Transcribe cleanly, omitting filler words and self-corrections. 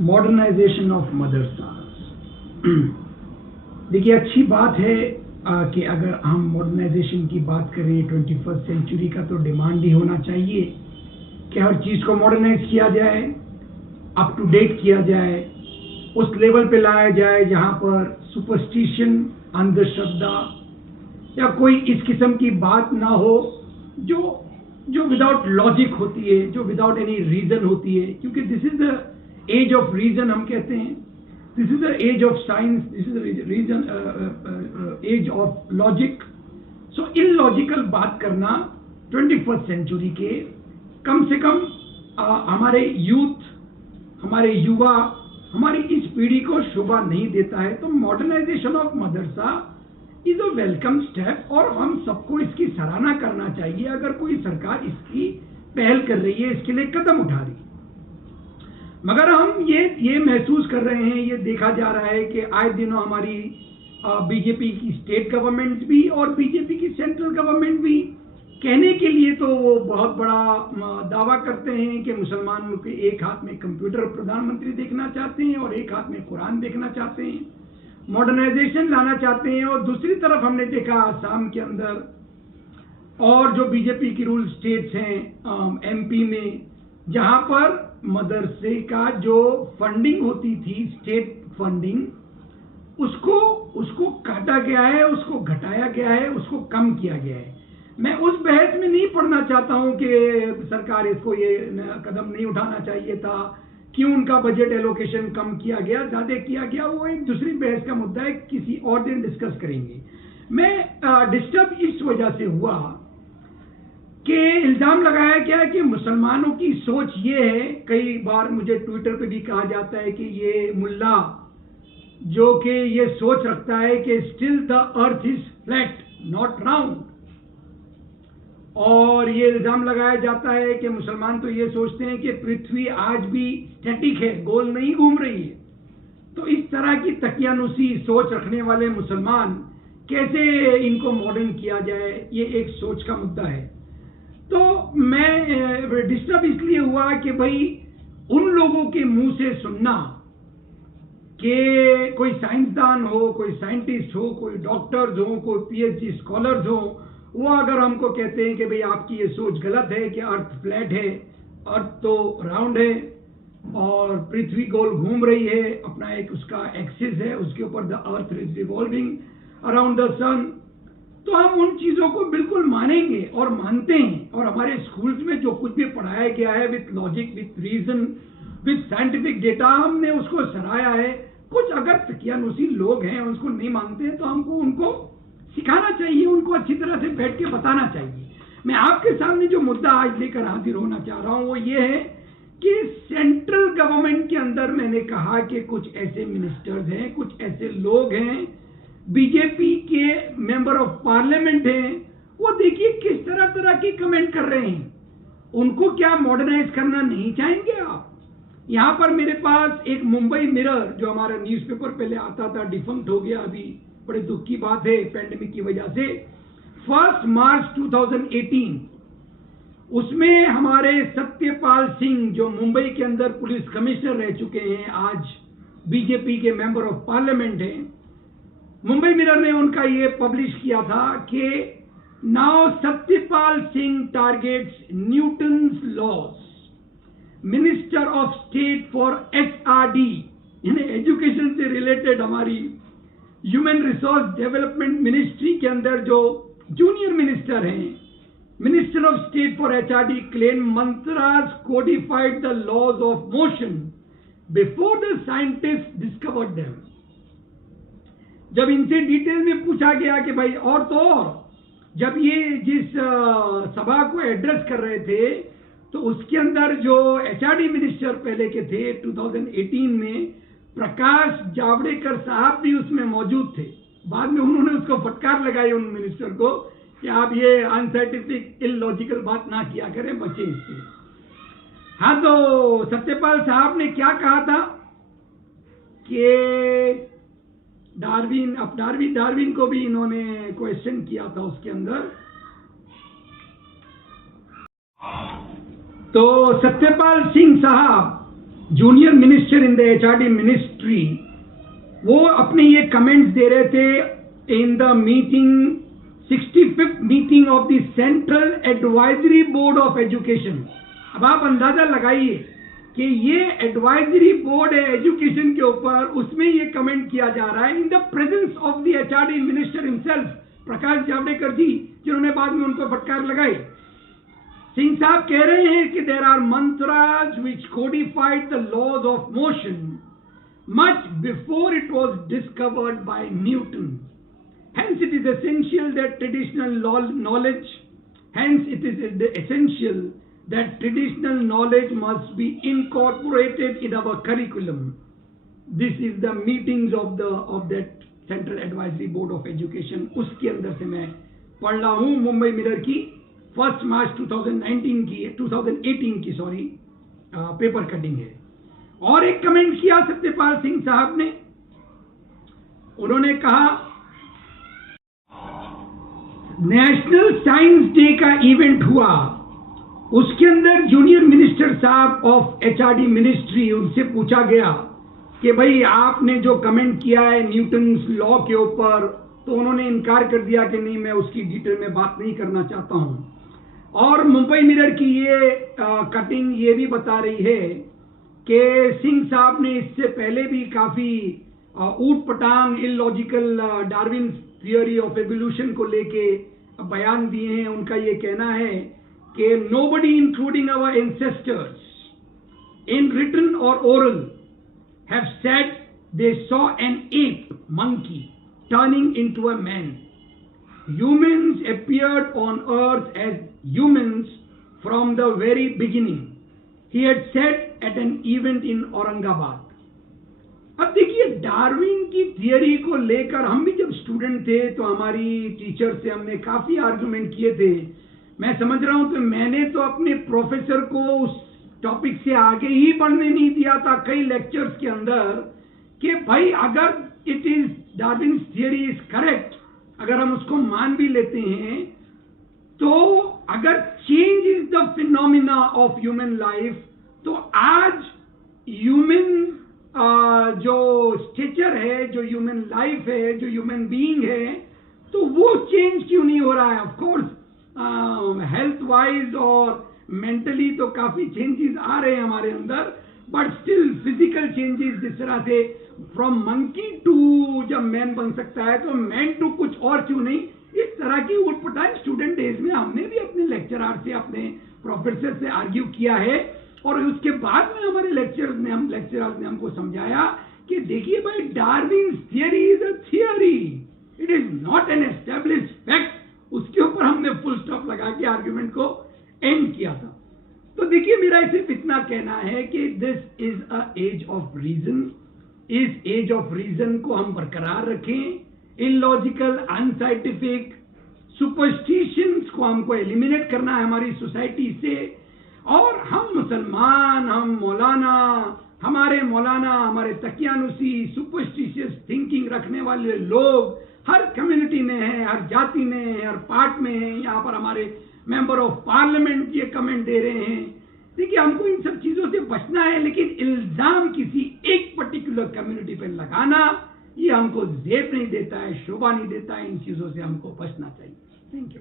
Modernisation of मदरसास। देखिए, अच्छी बात है कि अगर हम मॉडर्नाइजेशन की बात करें 21st सेंचुरी का, तो डिमांड ही होना चाहिए कि हर चीज़ को मॉडर्नाइज किया जाए, अप टू डेट किया जाए, उस लेवल पे लाया जाए जहां पर सुपरस्टिशन, अंधश्रद्धा या कोई इस किस्म की बात ना हो जो विदाउट लॉजिक होती है, जो विदाउट एनी रीजन होती है। क्योंकि this is the age of reason हम कहते हैं, this is the age of science, this is reason age of logic. So illogical बात करना 21st सेंचुरी के कम से कम हमारे यूथ, हमारे युवा, हमारी इस पीढ़ी को शोभा नहीं देता है। तो modernisation of madrasa is a welcome step और हम सबको इसकी सराहना करना चाहिए अगर कोई सरकार इसकी पहल कर रही है, इसके लिए कदम उठा रही है। मगर हम ये महसूस कर रहे हैं, ये देखा जा रहा है कि आए दिनों हमारी बीजेपी की स्टेट गवर्नमेंट भी और बीजेपी की सेंट्रल गवर्नमेंट भी कहने के लिए तो वो बहुत बड़ा दावा करते हैं कि मुसलमानों के एक हाथ में कंप्यूटर प्रधानमंत्री देखना चाहते हैं और एक हाथ में कुरान देखना चाहते हैं, मॉडर्नाइजेशन लाना चाहते हैं। और दूसरी तरफ हमने देखा आसाम के अंदर और जो बीजेपी की रूल स्टेट्स हैं एमपी में, जहां पर मदरसे का जो फंडिंग होती थी, स्टेट फंडिंग, उसको काटा गया है, उसको घटाया गया है, उसको कम किया गया है। मैं उस बहस में नहीं पढ़ना चाहता हूं कि सरकार इसको ये कदम नहीं उठाना चाहिए था, क्यों उनका बजट एलोकेशन कम किया गया, ज्यादा किया गया, वो एक दूसरी बहस का मुद्दा है, किसी और दिन डिस्कस करेंगे। मैं डिस्टर्ब इस वजह से हुआ कि इल्जाम लगाया गया कि मुसलमानों की सोच ये है, कई बार मुझे ट्विटर पे भी कहा जाता है कि ये मुल्ला जो कि ये सोच रखता है कि still the earth is flat not round, और ये इल्जाम लगाया जाता है कि मुसलमान तो ये सोचते हैं कि पृथ्वी आज भी स्टैटिक है, गोल नहीं घूम रही है। तो इस तरह की तकियानुसी सोच रखने वाले मुसलमान कैसे इनको मॉडर्न किया जाए, ये एक सोच का मुद्दा है। तो मैं डिस्टर्ब इसलिए हुआ कि भाई उन लोगों के मुंह से सुनना कि कोई साइंसदान हो, कोई साइंटिस्ट हो, कोई डॉक्टर्स हो, कोई पीएचडी स्कॉलर्स हो, वो अगर हमको कहते हैं कि भाई आपकी ये सोच गलत है कि अर्थ फ्लैट है, अर्थ तो राउंड है और पृथ्वी गोल घूम रही है, अपना एक उसका एक्सिस है, उसके ऊपर the earth is revolving around the sun, तो हम उन चीजों को बिल्कुल मानेंगे और मानते हैं। और हमारे स्कूल्स में जो कुछ भी पढ़ाया गया है with logic, with reason, with scientific data, हमने उसको सराहा है। कुछ अगर तकियानुसी लोग हैं उसको नहीं मानते हैं तो हमको उनको सिखाना चाहिए, उनको अच्छी तरह से बैठ के बताना चाहिए। मैं आपके सामने जो मुद्दा आज लेकर हाजिर होना चाह रहा हूं वो ये है कि सेंट्रल गवर्नमेंट के अंदर मैंने कहा कि कुछ ऐसे मिनिस्टर्स हैं, कुछ ऐसे लोग हैं, बीजेपी के मेंबर ऑफ पार्लियामेंट हैं, वो देखिए किस तरह तरह की कमेंट कर रहे हैं। उनको क्या मॉडर्नाइज करना नहीं चाहेंगे आप? यहां पर मेरे पास एक मुंबई मिरर, जो हमारा न्यूज़पेपर पहले आता था, डिफंक्ट हो गया, अभी बड़े दुख की बात है पैंडेमिक की वजह से, 1 मार्च 2018, उसमें हमारे सत्यपाल सिंह जो मुंबई के अंदर पुलिस कमिश्नर रह चुके हैं, आज बीजेपी के मेंबर ऑफ पार्लियामेंट हैं, मुंबई मिरर ने उनका ये पब्लिश किया था कि now Satyapal Singh targets Newton's laws, minister of state for HRD, यानी एजुकेशन से रिलेटेड हमारी ह्यूमन रिसोर्स डेवलपमेंट मिनिस्ट्री के अंदर जो जूनियर मिनिस्टर हैं, minister of state for HRD claim mantras codified the laws of motion before the scientist discovered them. जब इनसे detail में पूछा गया कि भाई और तो और, जब ये जिस सभा को एड्रेस कर रहे थे तो उसके अंदर जो एचआरडी मिनिस्टर पहले के थे 2018 में, प्रकाश जावड़ेकर साहब भी उसमें मौजूद थे। बाद में उन्होंने उसको फटकार लगाई उन मिनिस्टर को कि आप ये अनसाइंटिफिक इलॉजिकल बात ना किया करें, बचे इससे। हाँ, तो सत्यपाल साहब ने क्या कहा था कि डार्विन को भी इन्होंने क्वेश्चन किया था उसके अंदर। तो सत्यपाल सिंह साहब junior minister in the HRD ministry, वो अपने ये कमेंट्स दे रहे थे in the meeting 65th meeting of the central advisory board of education. अब आप अंदाजा लगाइए कि ये एडवाइजरी बोर्ड है एजुकेशन के ऊपर, उसमें ये कमेंट किया जा रहा है in the presence of the HRD minister himself, Prakash Javadekar ji, जिन्होंने बाद में उनको फटकार लगाई। सिंह साहब कह रहे हैं कि there are mantras which codified the laws of motion much before it was discovered by Newton. Hence it is essential that traditional knowledge must be incorporated in our curriculum. This is the meetings of that Central Advisory Board of Education. उसके अंदर से मैं पढ़ रहा हूँ Mumbai mirror की 1 मार्च 2018 की paper cutting है। और एक कमेंट किया सत्यपाल सिंह साहब ने, उन्होंने कहा नेशनल साइंस डे का इवेंट हुआ, उसके अंदर जूनियर मिनिस्टर साहब ऑफ एचआरडी मिनिस्ट्री, उनसे पूछा गया कि भाई आपने जो कमेंट किया है न्यूटन्स लॉ के ऊपर, तो उन्होंने इनकार कर दिया कि नहीं, मैं उसकी डिटेल में बात नहीं करना चाहता हूं। और मुंबई मिरर की ये कटिंग ये भी बता रही है कि सिंह साहब ने इससे पहले भी काफी ऊट पटांग illogical Darwin theory of evolution को लेके बयान दिए हैं। उनका ये कहना है कि nobody including our ancestors in written और oral have said they saw an ape monkey turning into a man. Humans appeared on earth as humans from the very beginning, he had said at an event in Aurangabad. अब देखिए, Darwin की theory को लेकर हम भी जब student थे तो हमारी टीचर से हमने काफी आर्गुमेंट किए थे। मैं समझ रहा हूं तो मैंने तो अपने प्रोफेसर को उस टॉपिक से आगे ही बढ़ने नहीं दिया था कई लेक्चर्स के अंदर, कि भाई अगर it is Darwin theory is correct, अगर हम उसको मान भी लेते हैं, तो अगर change is the phenomena of human life, तो आज ह्यूमन जो स्टेचर है, जो ह्यूमन लाइफ है, जो ह्यूमन बीइंग है, तो वो चेंज क्यों नहीं हो रहा है? ऑफ कोर्स हेल्थ वाइज और मेंटली तो काफी चेंजेस आ रहे हैं हमारे अंदर, बट स्टिल फिजिकल चेंजेस जिस तरह से फ्रॉम मंकी टू जब मैन बन सकता है, तो मैन टू कुछ और क्यों नहीं? इस तरह की उटपटांग स्टूडेंट डेज में हमने भी अपने लेक्चरर से, अपने प्रोफेसर से आर्ग्यू किया है, और उसके बाद में हमारे लेक्चरर्स ने हमको समझाया कि देखिए भाई, Darwin theory is a theory, it is not an established fact. उसके ऊपर हमने फुल स्टॉप लगा के आर्ग्यूमेंट को एंड किया था। तो देखिए, मेरा सिर्फ इतना कहना है कि this is a age of reason. इस एज ऑफ रीजन को हम बरकरार रखें। इलॉजिकल, अनसाइंटिफिक सुपरस्टिशंस को हमको एलिमिनेट करना है हमारी सोसाइटी से। और हम मुसलमान, हम मौलाना, हमारे तकियानुसी, सुपरस्टिशियस थिंकिंग रखने वाले लोग हर कम्युनिटी में हैं, हर जाति में हैं, हर पार्ट में हैं। यहाँ पर हमारे मेंबर ऑफ पार्लियामेंट ये कमेंट दे रहे हैं। देखिए, हमको इन सब चीजों से बचना है, लेकिन इल्जाम किसी एक पर्टिकुलर कम्युनिटी पे लगाना, ये हमको जेब नहीं देता है, शोभा नहीं देता है। इन चीजों से हमको बचना चाहिए। Thank you.